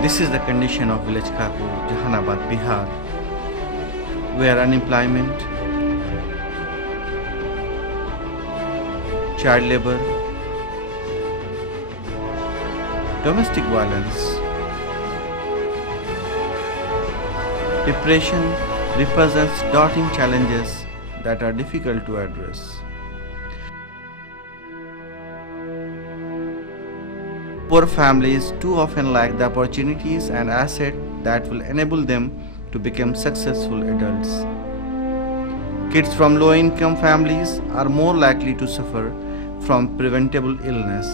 This is the condition of village Kaku, Jahanabad, Bihar, where unemployment, child labor, domestic violence, depression represents daunting challenges that are difficult to address. Poor families too often lack the opportunities and assets that will enable them to become successful adults. Kids from low-income families are more likely to suffer from preventable illness,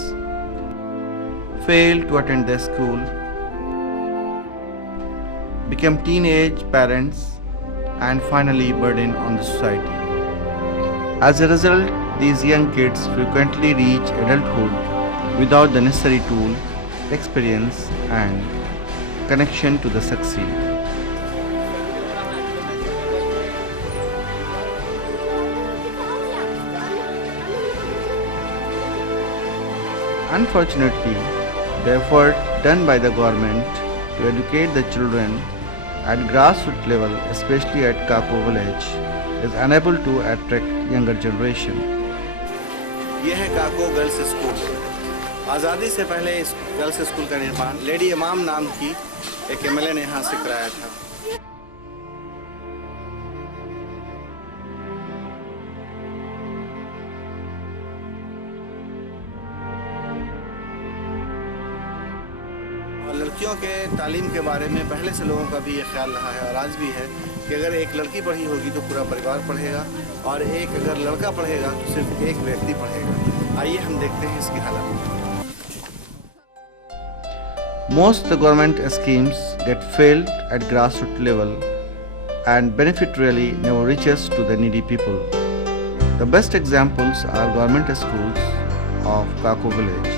fail to attend their school, become teenage parents, and finally burden on the society. As a result, these young kids frequently reach adulthood without the necessary tool, experience, and connection to the succeed. Unfortunately, the effort done by the government to educate the children at grassroots level, especially at Kaku village, is unable to attract younger generation. यह है काको girls school. आज़ादी से पहले इस girls school का निर्माण lady इमाम नाम की एक एमएलए ने यहाँ से कराया था। और लड़कियों के तालीम के बारे में पहले से लोगों का भी ये ख्याल रहा है और आज भी है कि अगर एक लड़की पढ़ी होगी तो पूरा परिवार पढ़ेगा और एक अगर लड़का पढ़ेगा तो सिर्फ एक व्यक्ति पढ़ेगा। आइए हम देखते हैं इसकी हालत। Most of the government schemes get failed at grassroots level and benefit really never reaches to the needy people. The best examples are government schools of Kaku village.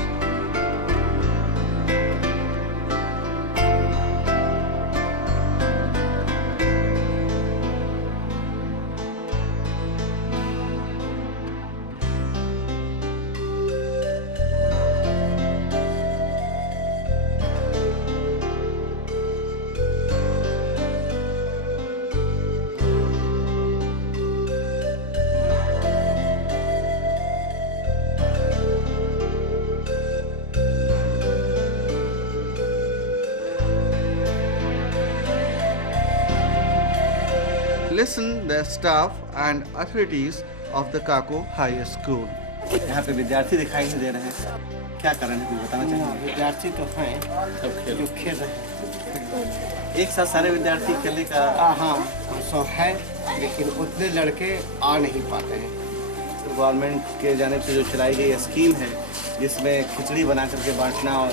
Listen the staff and authorities of the Kaku High School. यहाँ पे विद्यार्थी दिखाई नहीं दे रहे हैं, क्या कारण है बताना चाहिए? विद्यार्थी तो हैं जो खेल रहे हैं। एक साथ सारे विद्यार्थी खेलने का हाँ सो है, लेकिन उतने लड़के आ नहीं पाते हैं। गवर्नमेंट के जानिब से जो चलाई गई स्कीम है जिसमें खिचड़ी बना करके बांटना, और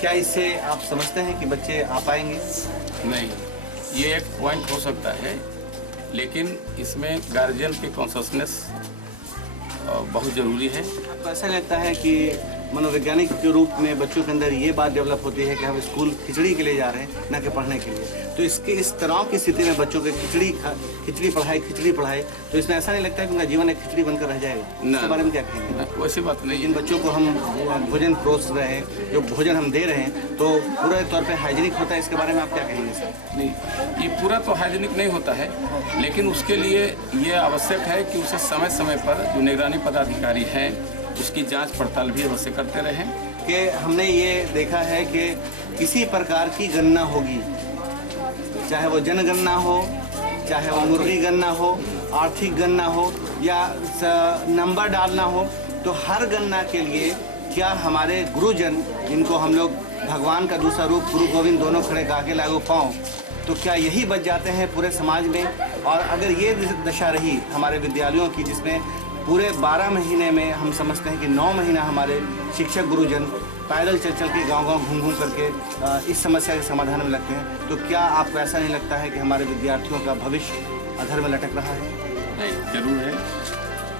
क्या इससे आप समझते हैं कि बच्चे आ पाएंगे? नहीं, ये एक पॉइंट हो सकता है, लेकिन इसमें गार्जियन की कॉन्शसनेस बहुत ज़रूरी है। आपको ऐसा लगता है कि मनोवैज्ञानिक के रूप में बच्चों के अंदर ये बात डेवलप होती है कि हम स्कूल खिचड़ी के लिए जा रहे हैं, ना कि पढ़ने के लिए, तो इसके इस तनाव की स्थिति में बच्चों के खिचड़ी पढ़ाई, तो इसमें ऐसा नहीं लगता है कि उनका जीवन एक खिचड़ी बनकर रह जाएगा? इसके बारे में क्या कहेंगे? वैसी बात नहीं। जिन बच्चों को हम भोजन परोस रहे हैं, जो भोजन हम दे रहे हैं, तो पूरे तौर पर हाइजीनिक होता है, इसके बारे में आप क्या कहेंगे सर? नहीं, ये पूरा तो हाइजीनिक नहीं होता है, लेकिन उसके लिए ये आवश्यक है कि उसे समय समय पर जो निगरानी पदाधिकारी हैं उसकी जांच पड़ताल भी अवश्य करते रहें। कि हमने ये देखा है कि किसी प्रकार की गणना होगी, चाहे वो जनगणना हो, चाहे वो मुर्गी गणना हो, आर्थिक गणना हो या नंबर डालना हो, तो हर गणना के लिए क्या हमारे गुरुजन, जिनको हम लोग भगवान का दूसरा रूप गुरु गोविंद दोनों खड़े गाके लागो पाँव, तो क्या यही बच जाते हैं पूरे समाज में? और अगर ये दशा रही हमारे विद्यालयों की, जिसमें पूरे 12 महीने में हम समझते हैं कि 9 महीना हमारे शिक्षक गुरुजन पैदल चल के गांव-गांव घूम करके इस समस्या के समाधान में लगते हैं, तो क्या आपको ऐसा नहीं लगता है कि हमारे विद्यार्थियों का भविष्य अधर में लटक रहा है? नहीं, जरूर है।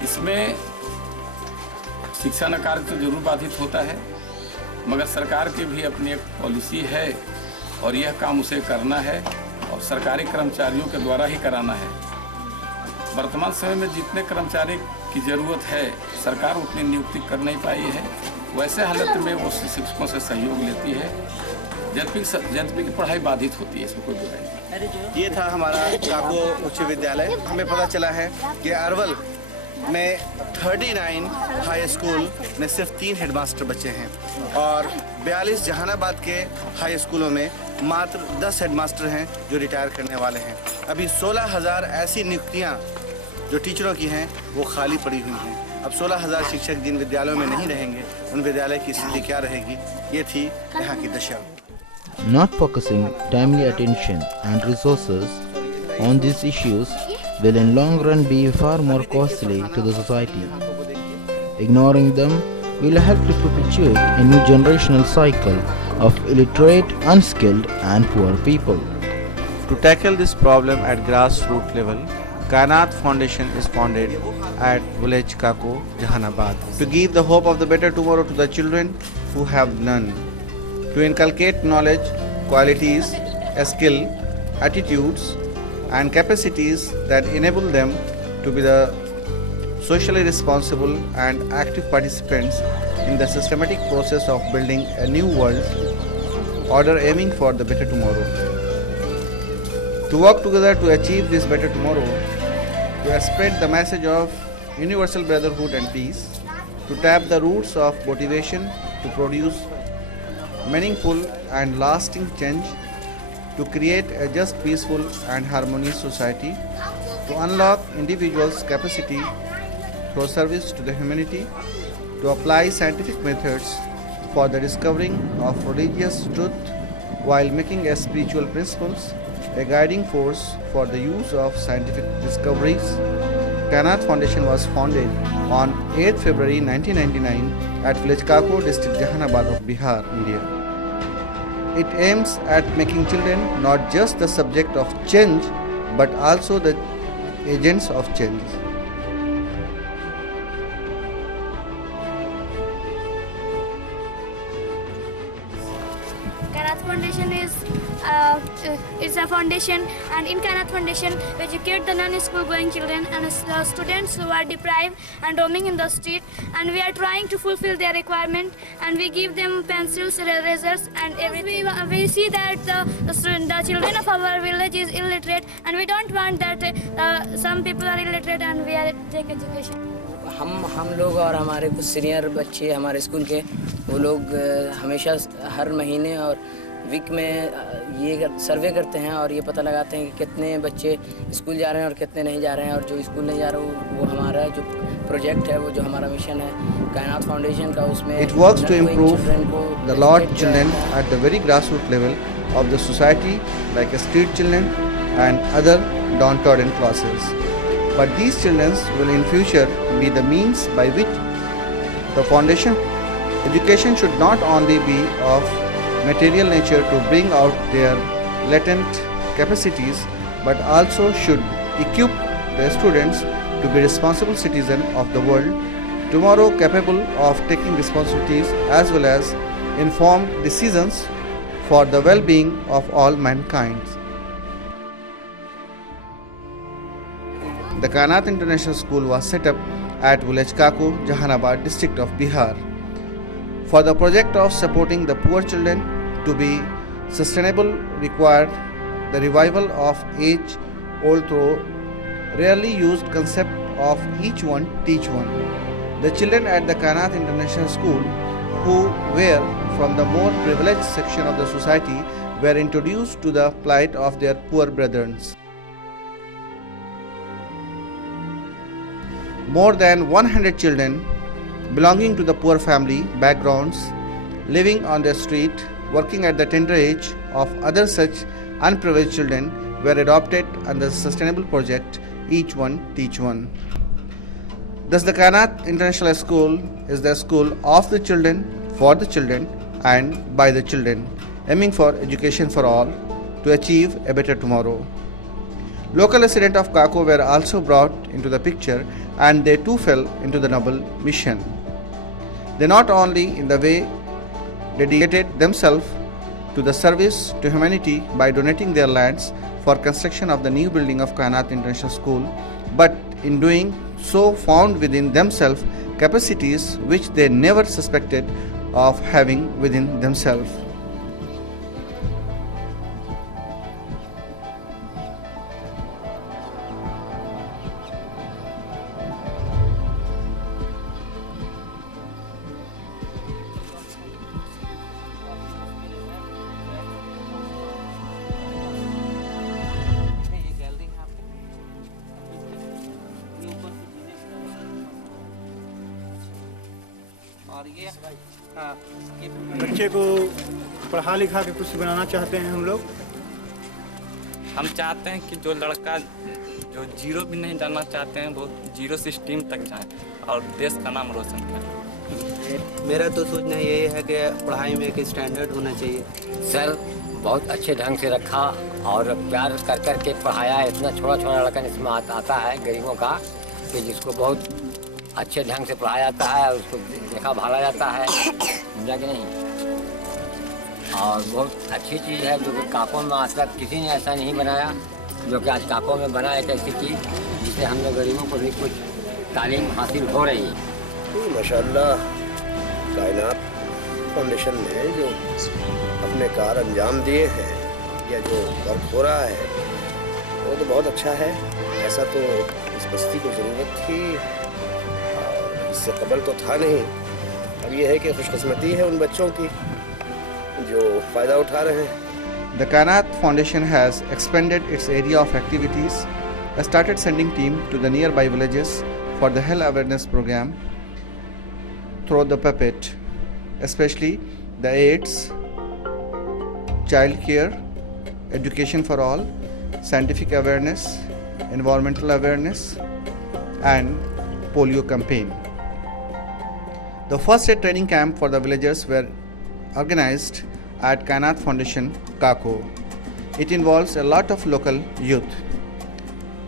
इसमें शिक्षा न कार्य तो जरूर बाधित होता है, मगर सरकार की भी अपनी एक पॉलिसी है और यह काम उसे करना है और सरकारी कर्मचारियों के द्वारा ही कराना है। वर्तमान समय में जितने कर्मचारी की ज़रूरत है, सरकार उतनी नियुक्ति कर नहीं पाई है। वैसे हालत में वो शिक्षकों से सहयोग लेती है जनपी की पढ़ाई बाधित होती है, इसमें कोई बुराई नहीं। ये था हमारा काको उच्च विद्यालय। हमें पता चला है कि अरवल में 39 हाई स्कूल में सिर्फ 3 हेडमास्टर बचे हैं और 42 जहानाबाद के हाई स्कूलों में मात्र 10 हेडमास्टर हैं जो रिटायर करने वाले हैं। अभी 16,000 ऐसी नियुक्तियां जो टीचरों की हैं वो खाली पड़ी हुई हैं। अब 16,000 शिक्षक जिन विद्यालयों में नहीं रहेंगे उन विद्यालय की स्थिति क्या रहेगी, ये थी यहाँ की दशा। Not focusing timely attention and resources on these issues will in long run be far more costly to the society. Ignoring them will help to perpetuate a new generational cycle of illiterate, unskilled and poor people. To tackle this problem at grassroots level, Kainath Foundation is founded at village Kako, Jahanabad, to give the hope of the better tomorrow to the children who have none, to inculcate knowledge, qualities, skill, attitudes, and capacities that enable them to be the socially responsible and active participants in the systematic process of building a new world order aiming for the better tomorrow. To work together to achieve this better tomorrow, to spread the message of universal brotherhood and peace, to tap the roots of motivation to produce meaningful and lasting change, to create a just, peaceful and harmonious society, to unlock individuals' capacity through service to the humanity, to apply scientific methods for the discovering of religious truth while making as spiritual principles a guiding force for the use of scientific discoveries. Kainath Foundation was founded on 8 February 1999 at village Kako, district Jahanabad of Bihar, India. It aims at making children not just the subject of change but also the agents of change. Kainath Foundation is a foundation, and in Kainath Foundation we educate the non-school going children and students who are deprived and roaming in the street, and we are trying to fulfill their requirement, and we give them pencils, erasers and everything. We see that the children of our village is illiterate, and we don't want that some people are illiterate and we are take education. हम लोग और हमारे कुछ senior बच्चे हमारे school के, वो लोग हमेशा हर महीने और वीक में ये सर्वे करते हैं और ये पता लगाते हैं कि कितने बच्चे स्कूल जा रहे हैं और कितने नहीं जा रहे हैं, और जो स्कूल नहीं जा रहे वो हमारा जो प्रोजेक्ट है, वो जो हमारा मिशन है कायनात फाउंडेशन का, उसमें It works to improve the lot children at the very grassroots level of the society, like street children and other downtrodden classes. But these children will in future be the means by which the foundation education should not only be of material nature to bring out their latent capacities, but also should equip the students to be responsible citizens of the world tomorrow, capable of taking responsibilities as well as informed decisions for the well-being of all mankind. The Kainath International School was set up at village Kako, Jahanabad, district of Bihar, for the project of supporting the poor children to be sustainable required the revival of age-old though rarely used concept of each one teach one. The children at the Kainath International School who were from the more privileged section of the society were introduced to the plight of their poor brethren. More than 100 children belonging to the poor family backgrounds, living on the street, working at the tender age of other such unprivileged children were adopted under the sustainable project Each One Teach One. Thus the Kainath International School is the school of the children, for the children and by the children, aiming for education for all to achieve a better tomorrow. Local residents of Kako were also brought into the picture, and they too fell into the noble mission. They not only in the way dedicated themselves to the service to humanity by donating their lands for construction of the new building of Kainath International School, but in doing so found within themselves capacities which they never suspected of having within themselves. बच्चे को पढ़ा लिखा के कुछ बनाना चाहते हैं हम लोग। हम चाहते हैं कि जो लड़का जो जीरो भी नहीं जानना चाहते हैं वो जीरो से स्ट्रीम तक जाए और देश का नाम रोशन करें। मेरा तो सोचना यही है कि पढ़ाई में एक स्टैंडर्ड होना चाहिए। सर बहुत अच्छे ढंग से रखा और प्यार कर कर के पढ़ाया। इतना छोटा छोटा लड़का इसमें आता है गरीबों का कि जिसको बहुत अच्छे ढंग से पढ़ाया जाता है, उसको देखा भाला जाता है, समझा कि नहीं। और बहुत अच्छी चीज़ है जो कि काकों में आज तक किसी ने ऐसा नहीं बनाया जो कि आज काकों में बना एक ऐसी चीज़ जिससे हम लोग गरीबों को भी कुछ तालीम हासिल हो रही है। माशाल्लाह कायनात फाउंडेशन ने जो अपने कार्य अंजाम दिए हैं या जो वर्क हो रहा है वो तो बहुत अच्छा है। ऐसा तो इस बस्ती को ज़रूरत थी, इससे कबल तो था नहीं। अब ये है कि खुशकिस्मती है उन बच्चों की जो फ़ायदा उठा रहे हैं। The Kainath Foundation has expanded its area of activities, started sending teams to the nearby villages for the health awareness program through the puppet, especially the AIDS, child care, education for all, scientific awareness, environmental awareness, and polio campaign. The first aid training camp for the villagers were organized at Kainath Foundation, Kako. It involves a lot of local youth.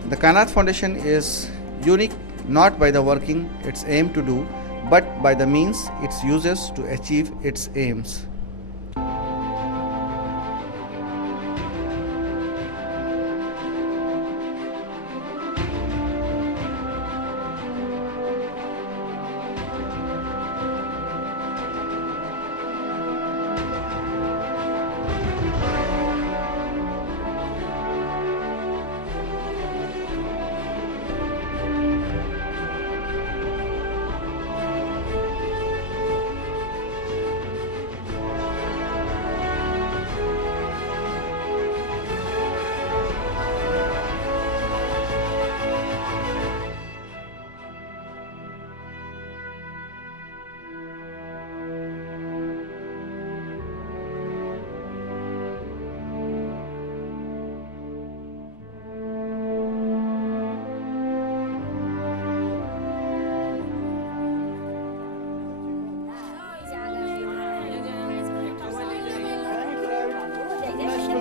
The Kainath Foundation is unique not by the working its aim to do, but by the means it uses to achieve its aims.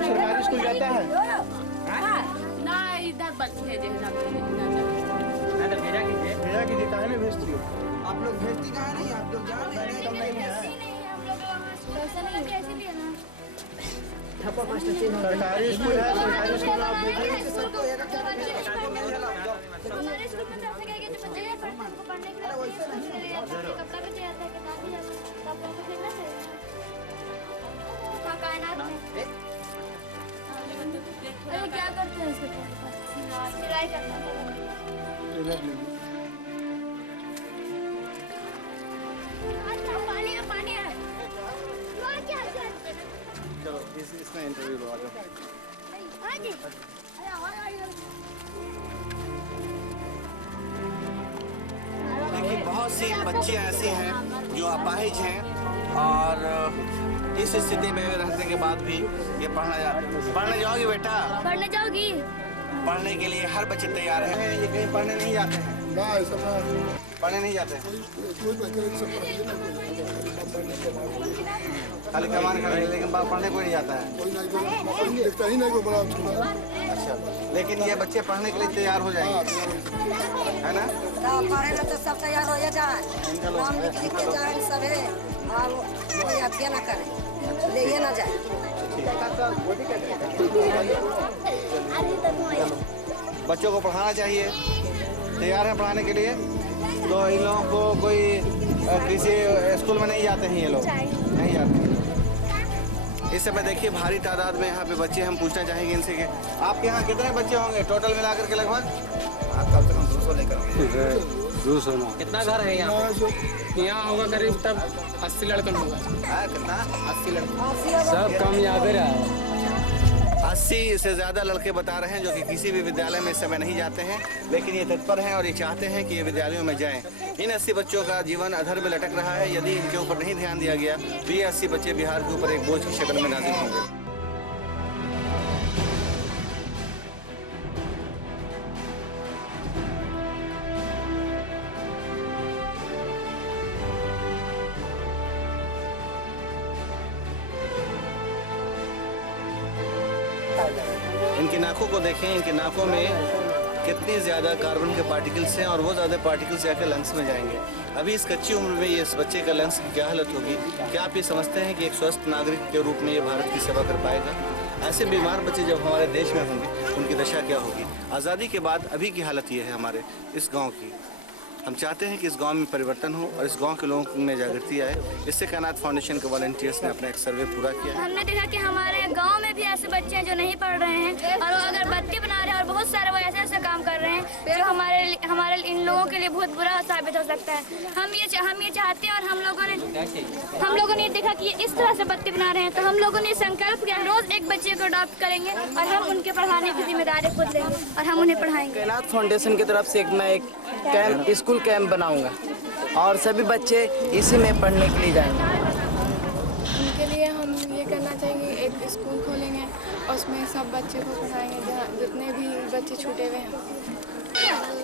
सरकारी school जाता है ना, इधर बच्चे भेजा कीजिए, कहाँ नहीं भेजती हो? आप लोग भेजती कहाँ नहीं? आप लोग जान रहे हैं सरकारी स्कूल है, सरकारी स्कूल में आप भेजिए। क्या करते हैं इसके सिलाई करते हैं। पानी है। चलो इसमें इंटरव्यू लो। देखिए बहुत सी बच्चियां ऐसी हैं जो अपाहिज हैं और इस स्थिति में रहने के बाद भी ये पढ़ने जाओगी बेटा? पढ़ने जाओगी? पढ़ने के लिए हर बच्चे तैयार हैं। ये कहीं पढ़ने नहीं जाते हैं? पढ़ने नहीं जाते हैं, खाली कमान करेंगे, लेकिन बाप पढ़ने कोई नहीं जाता है। अच्छा, लेकिन ये बच्चे पढ़ने के लिए तैयार हो जाएंगे, है ना? पढ़े में तो सब तैयार हो जाए, नाम लिख के जाए सब है, कोई हत्या ना करे, ले ना जाए। बच्चों को पढ़ाना चाहिए, तैयार है पढ़ाने के लिए। तो इन लोगों को कोई किसी स्कूल में नहीं जाते हैं, ये लोग नहीं जाते हैं। इस समय देखिए भारी तादाद में यहाँ पे बच्चे, हम पूछना चाहेंगे इनसे कि आपके यहाँ कितने बच्चे होंगे टोटल मिलाकर के? लगभग कम से कम 200 लेकर 200 कितना घर है यहाँ? यहाँ होगा करीब तब 80 लड़कन होगा। कितना? 80 लड़कन। सब काम याद है। 80 से ज़्यादा लड़के बता रहे हैं जो कि किसी भी विद्यालय में इस समय नहीं जाते हैं, लेकिन ये तत्पर हैं और ये चाहते हैं कि ये विद्यालयों में जाएं। इन 80 बच्चों का जीवन अधर में लटक रहा है। यदि इनके ऊपर नहीं ध्यान दिया गया तो ये 80 बच्चे बिहार के ऊपर एक बोझ की शक्ल में नाजिल होंगे। इनकी नाकों को देखें, इनकी नाकों में कितनी ज़्यादा कार्बन के पार्टिकल्स हैं और वो ज़्यादा पार्टिकल्स जाकर लंग्स में जाएंगे। अभी इस कच्ची उम्र में ये इस बच्चे का लंग्स की क्या हालत होगी? क्या आप ये समझते हैं कि एक स्वस्थ नागरिक के रूप में ये भारत की सेवा कर पाएगा? ऐसे बीमार बच्चे जब हमारे देश में होंगे उनकी दशा क्या होगी? आज़ादी के बाद अभी की हालत ये है हमारे इस गाँव की। हम चाहते हैं कि इस गांव में परिवर्तन हो और इस गांव के लोगों में जागृति आए। इससे कायनात फाउंडेशन के वॉलंटियर्स ने अपना एक सर्वे पूरा किया है। हमने देखा कि हमारे गांव में भी ऐसे बच्चे हैं जो नहीं पढ़ रहे हैं और वो अगरबत्ती बना रहे हैं और बहुत सारे वो ऐसे काम कर रहे हैं जो हमारे इन लोगों के लिए बहुत बुरा साबित हो सकता है। हम ये चाहते हैं और हम लोगों ने देखा कि इस तरह से बत्ती बना रहे हैं, तो हम लोगों ने संकल्प किया रोज एक बच्चे को अडॉप्ट करेंगे और हम उनके पढ़ाने की जिम्मेदारी खुद लेंगे और हम उन्हें पढ़ाएंगे। कायनात फाउंडेशन की तरफ से मैं एक स्कूल कैंप बनाऊंगा और सभी बच्चे इसी में पढ़ने के लिए जाएंगे। उनके लिए हम ये करना चाहेंगे, एक स्कूल खोलेंगे और उसमें सब बच्चे को पढ़ाएंगे जहाँ जितने भी बच्चे छूटे हुए हैं।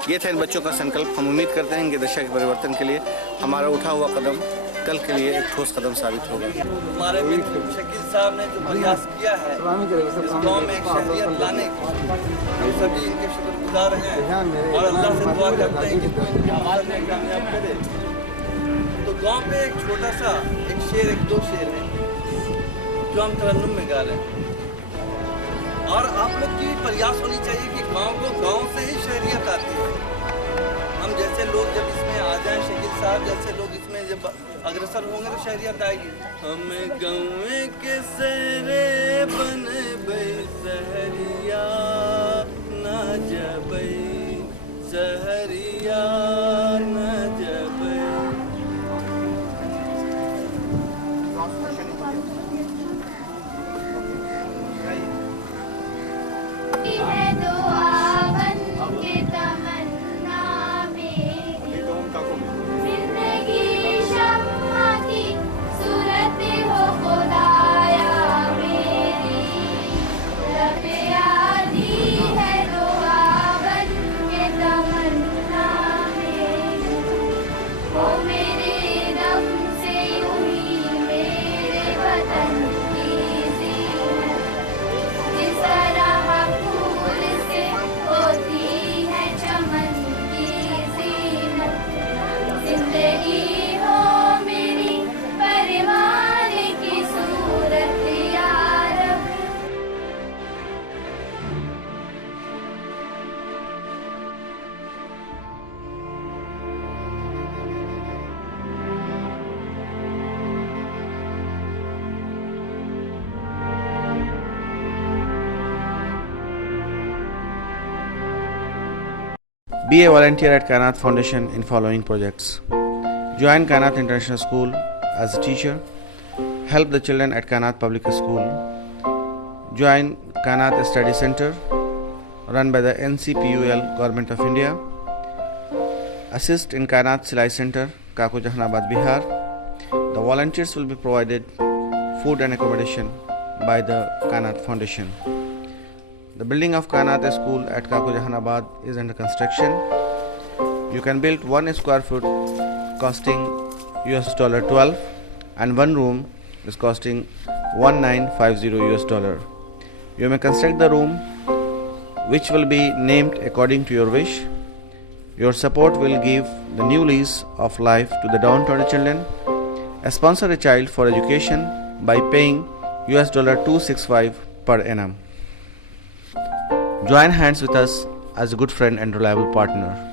ये था इन बच्चों का संकल्प। हम उम्मीद करते हैं कि देश के परिवर्तन के लिए हमारा उठा हुआ कदम कल के लिए एक ठोस कदम साबित होगा। हमारे मित्र शकील साहब ने जो प्रयास किया है इस गाँव में एक शहरियत लाने की, हम सभी इनके शुक्रगुजार हैं और अल्लाह से दुआ करते हैं कि कोई इनकी आवाज़ में कामयाब करे। तो गांव पे एक छोटा सा एक शेर, एक दो शेर है जो हम तरन्नुम में गा रहे हैं और आप लोग की प्रयास होनी चाहिए कि गांव से ही शहरियत आती है। हम जैसे लोग जब इसमें आ जाएं, शकील साहब जैसे लोग इसमें जब अग्रसर होंगे तो शहरियत आएगी। हम गाँव के सहरे बन सहरिया ना जबई सहरिया ना जबई। Be a volunteer at Kainat Foundation in following projects. Join Kainat International School as a teacher. Help the children at Kainat Public School. Join Kainat Study Center run by the NCPUL Government of India. Assist in Kainat Silai Center, Kaku Jahanabad, Bihar. The volunteers will be provided food and accommodation by the Kainat Foundation. The building of Kainat School at Kaku Jahanabad is under construction. You can build 1 square foot costing $12 and 1 room is costing $1950. You may construct the room which will be named according to your wish. Your support will give the new lease of life to the downtrodden children. Sponsor a child for education by paying $265 per annum. Join hands with us as a good friend and reliable partner.